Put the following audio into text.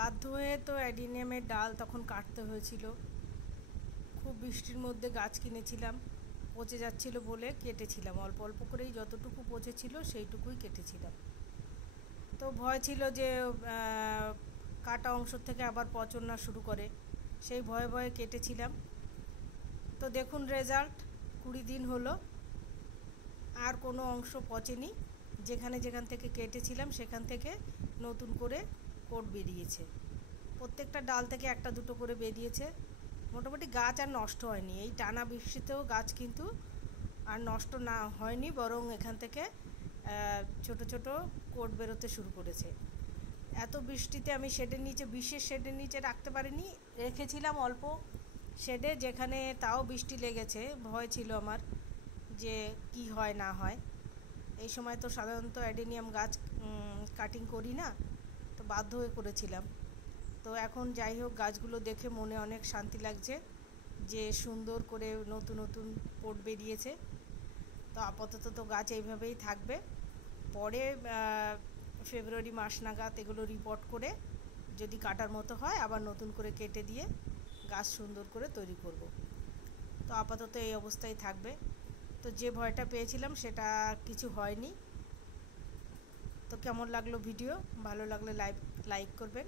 বাধ্য হয়ে তো অ্যাডিনিয়ামের ডাল তখন কাটতে হয়েছিল। খুব বৃষ্টির মধ্যে গাছ কিনেছিলাম, পচে যাচ্ছিল বলে কেটেছিলাম, অল্প অল্প করেই যতটুকু পচেছিল সেইটুকুই কেটেছিলাম। তো ভয় ছিল যে কাটা অংশ থেকে আবার পচন না শুরু করে, সেই ভয়ে ভয়ে কেটেছিলাম। তো দেখুন রেজাল্ট, 20 দিন হলো, আর কোনো অংশ পচেনি। যেখান থেকে কেটেছিলাম সেখান থেকে নতুন করে কোট বেরিয়েছে। প্রত্যেকটা ডাল থেকে একটা দুটো করে বেরিয়েছে। মোটামুটি গাছ আর নষ্ট হয়নি। এই টানা বৃষ্টিতেও গাছ কিন্তু আর নষ্ট না হয়নি, বরং এখান থেকে ছোট ছোট কোট বেরোতে শুরু করেছে। এত বৃষ্টিতে আমি শেডের নিচে, বিশেষ শেডের নিচে রাখতে পারিনি, রেখেছিলাম অল্প শেডে, যেখানে তাও বৃষ্টি লেগেছে। ভয় ছিল আমার যে কি হয় না হয়। এই সময় তো সাধারণত অ্যাডেনিয়াম গাছ কাটিং করি না, তো বাধ্য হয়ে করেছিলাম। তো এখন যাই হোক, গাছগুলো দেখে মনে অনেক শান্তি লাগছে যে সুন্দর করে নতুন নতুন পোট বেরিয়েছে। তো আপাতত তো গাছ এইভাবেই থাকবে। পরে ফেব্রুয়ারি মাস নাগাদ এগুলো রিপোর্ট করে যদি কাটার মতো হয় আবার নতুন করে কেটে দিয়ে গাছ সুন্দর করে তৈরি করব। তো আপাতত এই অবস্থায় থাকবে। তো যে ভয়টা পেয়েছিলাম সেটা কিছু হয়নি। তো কেমন লাগলো ভিডিও? ভালো লাগলে লাইক করবেন।